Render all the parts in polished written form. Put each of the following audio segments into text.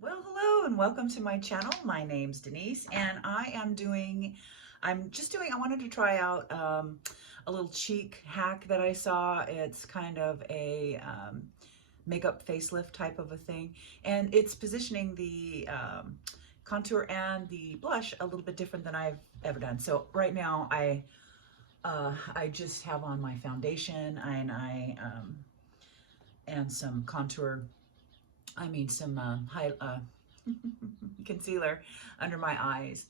Well, hello and welcome to my channel. My name's Denise and I wanted to try out a little cheek hack that I saw. It's kind of a makeup facelift type of a thing. And it's positioning the contour and the blush a little bit different than I've ever done. So right now I just have on my foundation and some contour, some concealer under my eyes,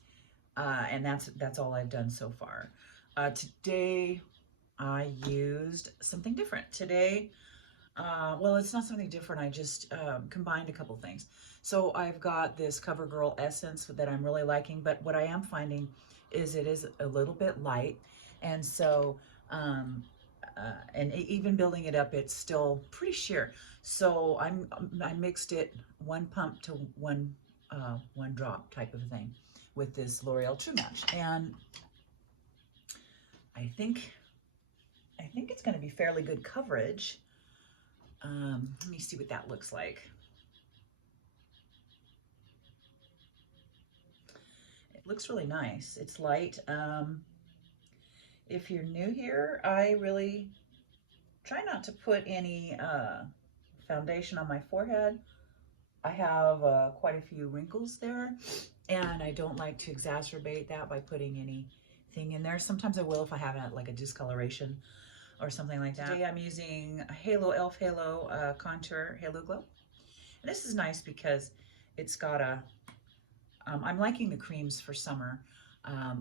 and that's all I've done so far. Today I used something different. Today, well, it's not something different. I just combined a couple things. So I've got this CoverGirl essence that I'm really liking, but what I am finding is it is a little bit light, and so and even building it up, it's still pretty sheer. So I mixed it one pump to one drop type of thing with this L'Oreal True Match, and I think I think it's going to be fairly good coverage. Let me see what that looks like. It looks really nice. It's light. If you're new here, I really try not to put any foundation on my forehead. I have quite a few wrinkles there, and I don't like to exacerbate that by putting anything in there. Sometimes I will if I have like a discoloration or something like that. Today I'm using a e.l.f. Halo Contour Halo Glow. And this is nice because it's got I'm liking the creams for summer,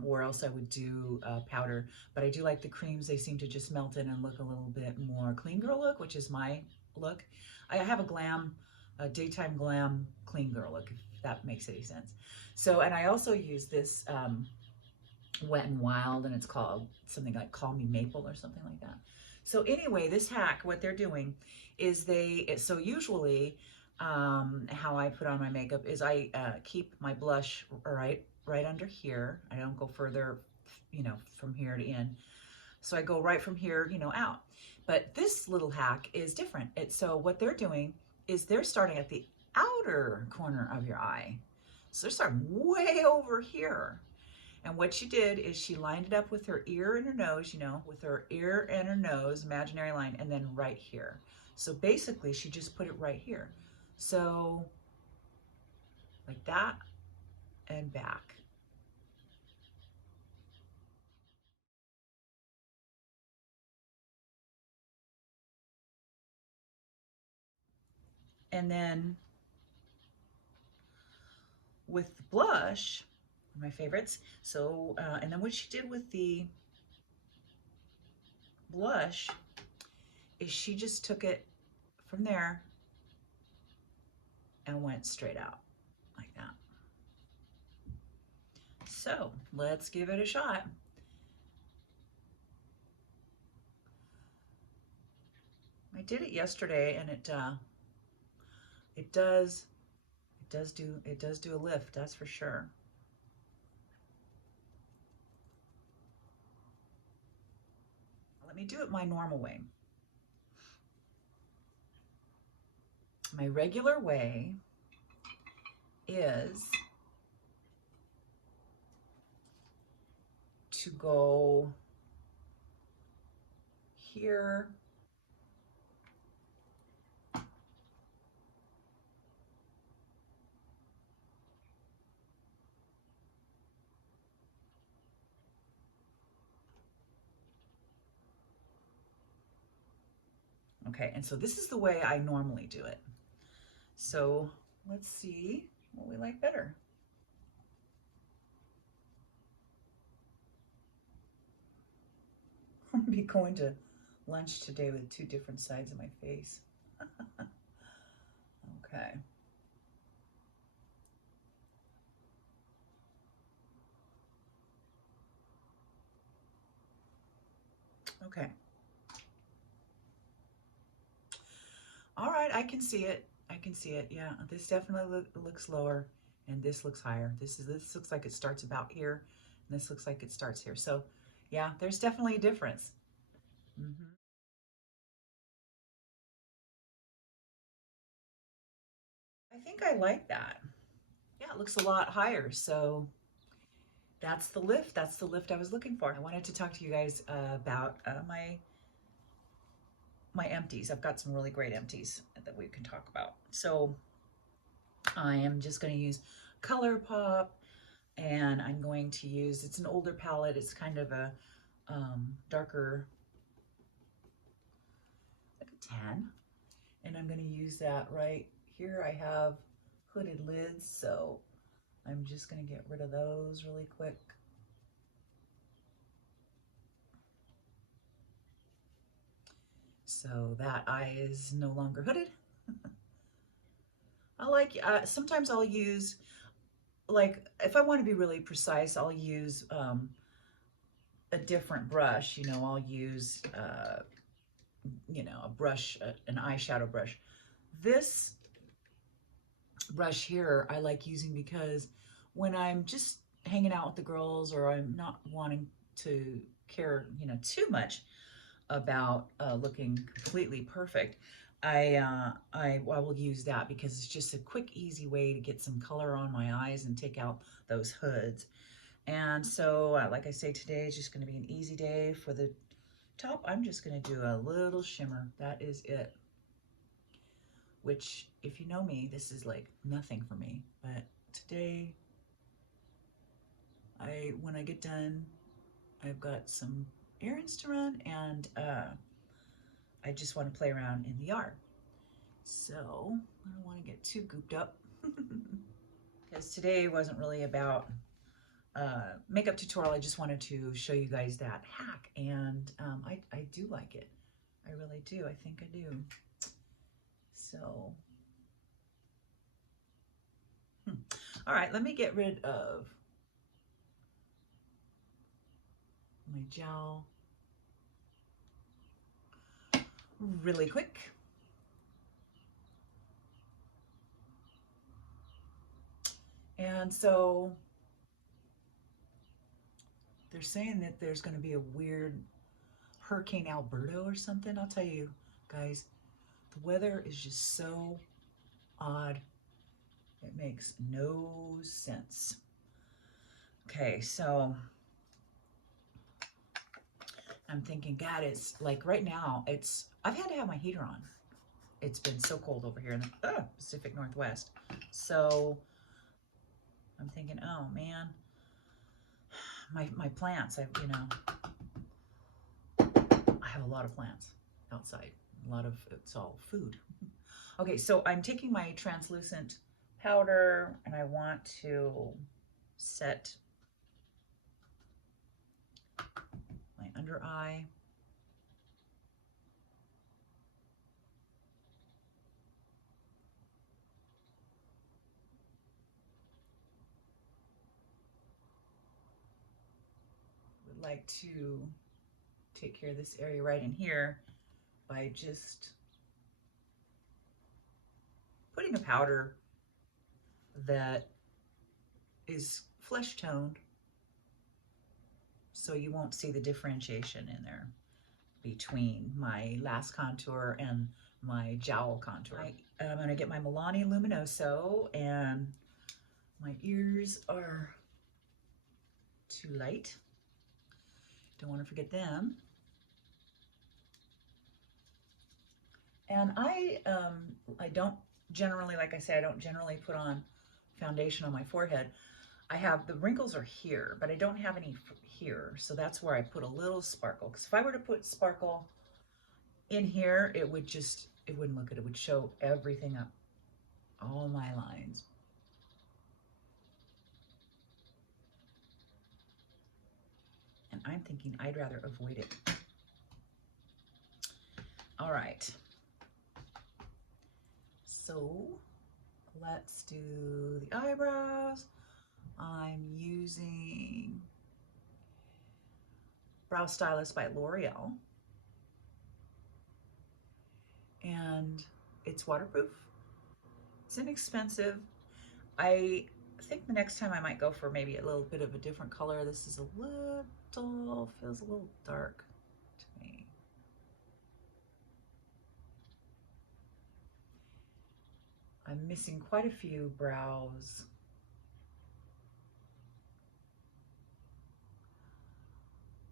or else I would do powder, but I do like the creams. They seem to just melt in and look a little bit more clean girl look, which is my look. I have a daytime glam clean girl look, if that makes any sense. So, and I also use this Wet n Wild, and it's called something like Call Me Maple or something like that. So anyway, this hack, what they're doing is so usually how I put on my makeup is I keep my blush right under here. I don't go further, from here to in. So I go right from here, out. But this little hack is different. So what they're doing is they're starting at the outer corner of your eye. So they're starting way over here. And what she did is she lined it up with her ear and her nose, with her ear and her nose, imaginary line, and then right here. So basically, she just put it right here. So like that and back. And then with the blush, my favorites. So, and then what she did with the blush is she just took it from there and went straight out like that. So let's give it a shot. I did it yesterday, and it does do a lift, that's for sure. Let me do it my normal way. My regular way is to go here Okay, and so this is the way I normally do it. So let's see what we like better. I'm gonna be going to lunch today with two different sides of my face. Okay. Okay. All right, I can see it. I can see it. Yeah, this definitely looks lower, and this looks higher. This looks like it starts about here, and this looks like it starts here. So, yeah, there's definitely a difference. Mm-hmm. think I like that. Yeah, it looks a lot higher. So that's the lift. That's the lift I was looking for. I wanted to talk to you guys about my empties. I've got some really great empties that we can talk about. So I am just going to use ColourPop, and I'm going to use, it's an older palette. It's kind of a darker, like a tan. And I'm going to use that right here. I have hooded lids, so I'm just going to get rid of those really quick. So that eye is no longer hooded. I like, sometimes I'll use, like, if I want to be really precise, I'll use a different brush. You know, I'll use, you know, a brush, an eyeshadow brush. This brush here I like using because when I'm just hanging out with the girls, or I'm not wanting to care, you know, too much about looking completely perfect, I will use that because it's just a quick, easy way to get some color on my eyes and take out those hoods. And so, like I say, today is just going to be an easy day. For the top, I'm just going to do a little shimmer. That is it. Which, if you know me, this is like nothing for me. But today, when I get done, I've got some errands to run, and I just want to play around in the yard. So I don't want to get too gooped up because today wasn't really about makeup tutorial. I just wanted to show you guys that hack, and I do like it. I really do. I think I do. So, all right, let me get rid of my gel really quick. And so they're saying that there's going to be a weird Hurricane Alberto or something. I'll tell you guys, the weather is just so odd. It makes no sense. Okay, so I'm thinking, God, it's like right now, I've had to have my heater on. It's been so cold over here in the Pacific Northwest. So I'm thinking, oh man, my plants, you know, I have a lot of plants outside. It's all food. Okay, so I'm taking my translucent powder and I want to set my under eye. Would like to take care of this area right in here by just putting a powder that is flesh toned, so you won't see the differentiation in there between my last contour and my jowl contour. I'm going to get my Milani Luminoso, and my ears are too light. Don't want to forget them. And I don't generally, like I say, I don't generally put on foundation on my forehead. I have, the wrinkles are here, but I don't have any here. So that's where I put a little sparkle. Because if I were to put sparkle in here, it wouldn't look good. It would show everything up, all my lines. And I'm thinking I'd rather avoid it. All right. So let's do the eyebrows. I'm using Brow Stylist by L'Oreal, and it's waterproof. It's inexpensive. I think the next time I might go for maybe a little bit of a different color. This is feels a little dark to me. I'm missing quite a few brows.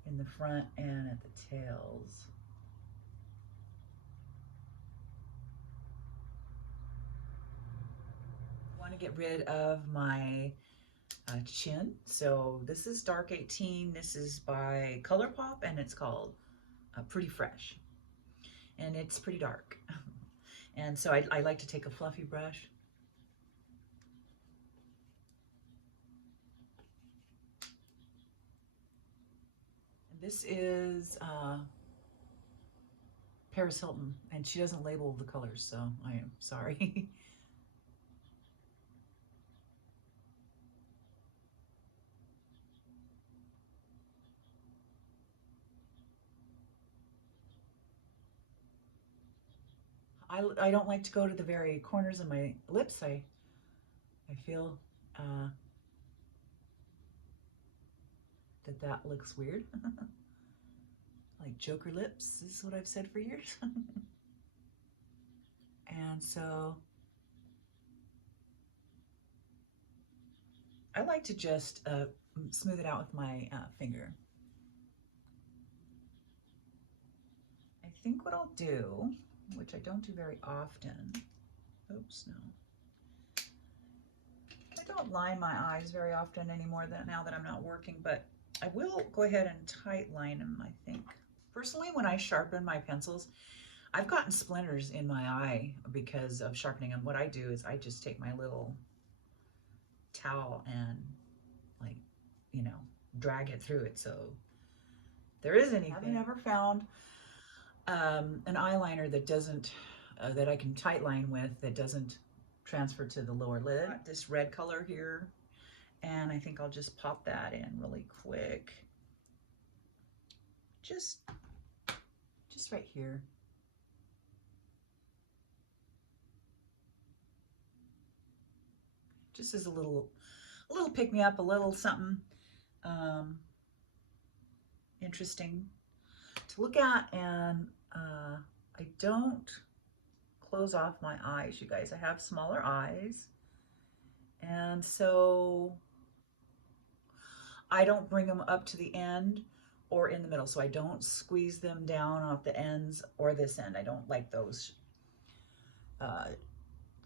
In the front and at the tails. I want to get rid of my chin. So this is Dark 18. This is by ColourPop and it's called Pretty Fresh. And it's pretty dark. And so I like to take a fluffy brush. This is Paris Hilton, and she doesn't label the colors, so I am sorry. I don't like to go to the very corners of my lips. I feel that looks weird. Like Joker lips is what I've said for years. And so I like to just smooth it out with my finger. I think what I'll do, which I don't do very often, oops, no. I don't line my eyes very often anymore now that I'm not working, but I will go ahead and tight line them, I think. Personally, when I sharpen my pencils, I've gotten splinters in my eye because of sharpening them. What I do is I just take my little towel and, like, you know, drag it through it. So if there is anything. I haven't ever found an eyeliner that doesn't, that I can tight line with, that doesn't transfer to the lower lid. This red color here, and I think I'll just pop that in really quick. Just right here. Just as a little pick me up, a little something interesting to look at. And I don't close off my eyes, you guys. I have smaller eyes, and so I don't bring them up to the end or in the middle. So I don't squeeze them down off the ends or this end. I don't like those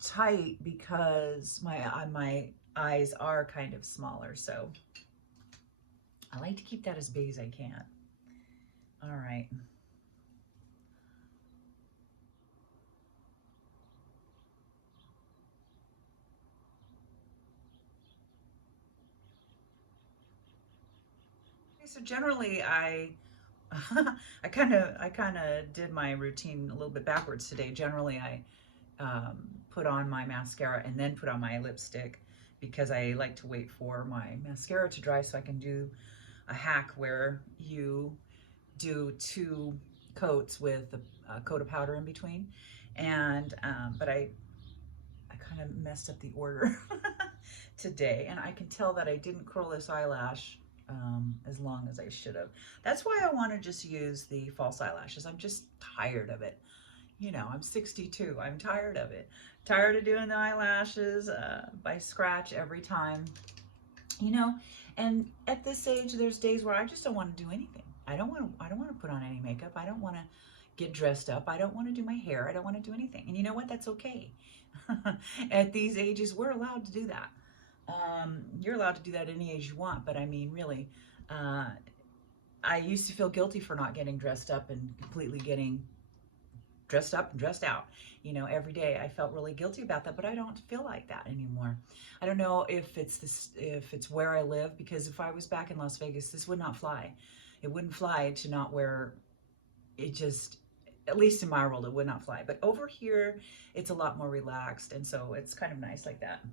tight because my eyes are kind of smaller. So I like to keep that as big as I can. All right. So generally I kind of did my routine a little bit backwards today. Generally I put on my mascara and then put on my lipstick because I like to wait for my mascara to dry so I can do a hack where you do 2 coats with a coat of powder in between. And but I kind of messed up the order today, and I can tell that I didn't curl this eyelash as long as I should have. That's why I want to just use the false eyelashes. I'm just tired of it. You know, I'm 62. I'm tired of it. Tired of doing the eyelashes by scratch every time. You know, and at this age, there's days where I just don't want to do anything. I don't want to put on any makeup. I don't want to get dressed up. I don't want to do my hair. I don't want to do anything. And you know what? That's okay. At these ages, we're allowed to do that. You're allowed to do that any age you want, but I mean, really, I used to feel guilty for not getting dressed up and completely getting dressed up and dressed out, you know, every day. I felt really guilty about that, but I don't feel like that anymore. I don't know if it's where I live, because if I was back in Las Vegas, this would not fly. It wouldn't fly to not wear it. Just, at least in my world, it would not fly. But over here, it's a lot more relaxed, and so it's kind of nice like that.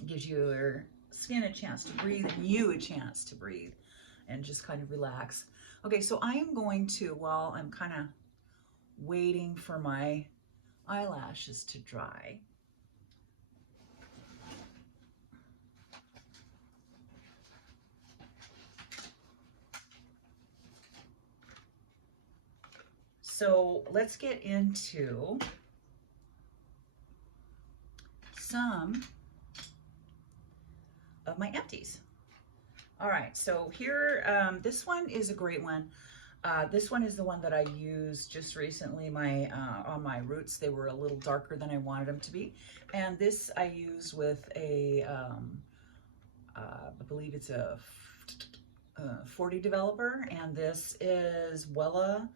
It gives your skin a chance to breathe and you a chance to breathe and just kind of relax. Okay, so I am going to, while I'm kind of waiting for my eyelashes to dry, so let's get into some of my empties. All right, so here, this one is a great one. This one is the one that I used just recently. On my roots, they were a little darker than I wanted them to be. And this I used with a, I believe it's a 40 developer, and this is Wella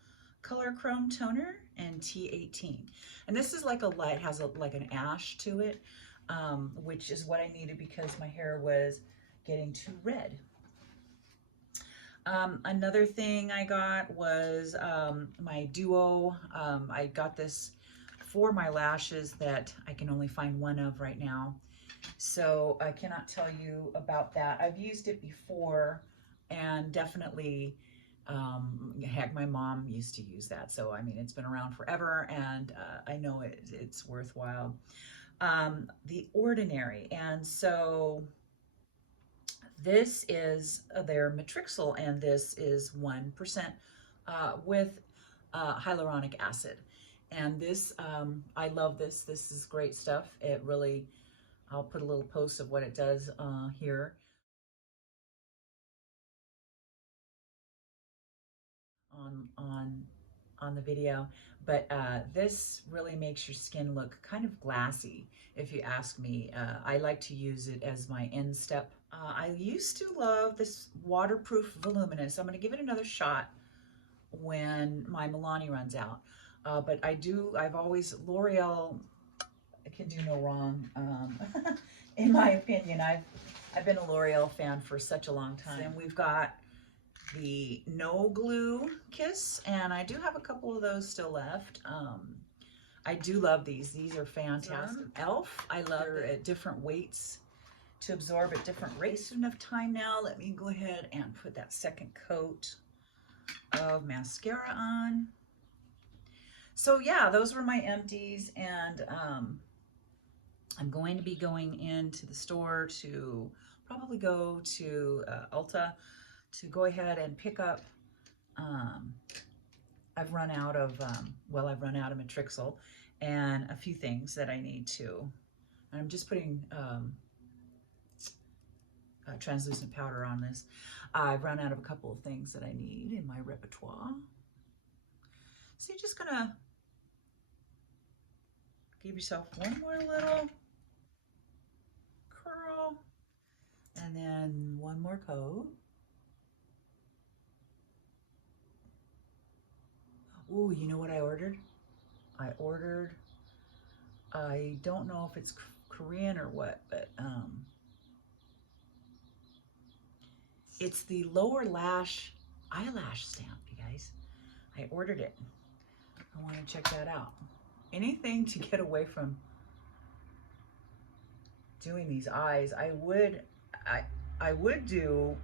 Color Chrome Toner and T18. And this is like a light, has like an ash to it, which is what I needed because my hair was getting too red. Another thing I got was my Duo. I got this for my lashes that I can only find one of right now. So I cannot tell you about that. I've used it before, and definitely, heck, my mom used to use that. So, I mean, it's been around forever, and I know it's worthwhile. The Ordinary. And so this is their Matrixyl, and this is 1% with hyaluronic acid. And this, I love this. This is great stuff. It really, I'll put a little post of what it does here on the video. But this really makes your skin look kind of glassy, if you ask me. I like to use it as my end step. I used to love this waterproof voluminous. I'm going to give it another shot when my Milani runs out. But I've always, L'Oreal can do no wrong. In my opinion, I've been a L'Oreal fan for such a long time. And we've got the No Glue Kiss, and I do have a couple of those still left. I do love these. These are fantastic. Elf, I love it at different weights to absorb at different rates. Enough time now. Let me go ahead and put that second coat of mascara on. So yeah, those were my empties, and I'm going to be going into the store to probably go to Ulta to go ahead and pick up. I've run out of Matrixyl and a few things that I need to. I'm just putting translucent powder on this. I've run out of a couple of things that I need in my repertoire. So you're just gonna give yourself one more little curl, and then one more coat. Ooh, you know what I ordered? I don't know if it's Korean or what, but it's the lower lash eyelash stamp, you guys. I ordered it. I want to check that out. Anything to get away from doing these eyes. I would do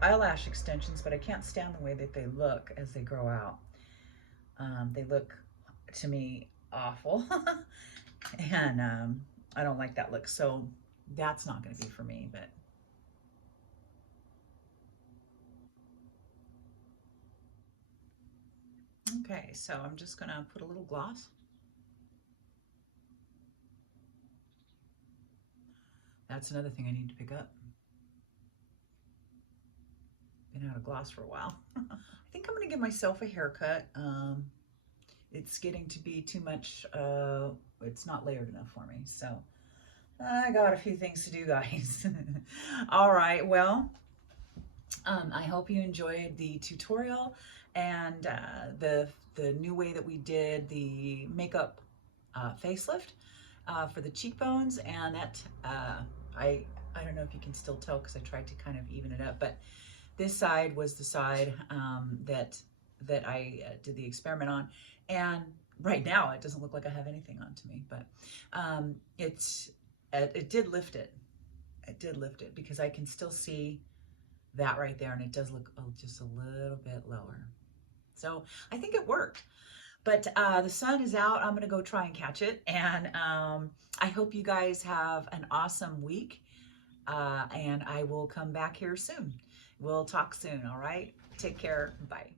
eyelash extensions, but I can't stand the way that they look as they grow out. They look, to me, awful. And I don't like that look, so that's not going to be for me. But okay, so I'm just going to put a little gloss. That's another thing I need to pick up. Been out of gloss for a while. I think I'm going to give myself a haircut. It's getting to be too much, it's not layered enough for me. So I got a few things to do, guys. All right, well, I hope you enjoyed the tutorial and the new way that we did the makeup facelift for the cheekbones. And that, I don't know if you can still tell because I tried to kind of even it up, but this side was the side that I did the experiment on. And right now it doesn't look like I have anything on to me, but it did lift it. It did lift it because I can still see that right there, and it does look just a little bit lower. So I think it worked. But the sun is out. I'm going to go try and catch it. And I hope you guys have an awesome week. And I will come back here soon. We'll talk soon, all right? Take care. Bye.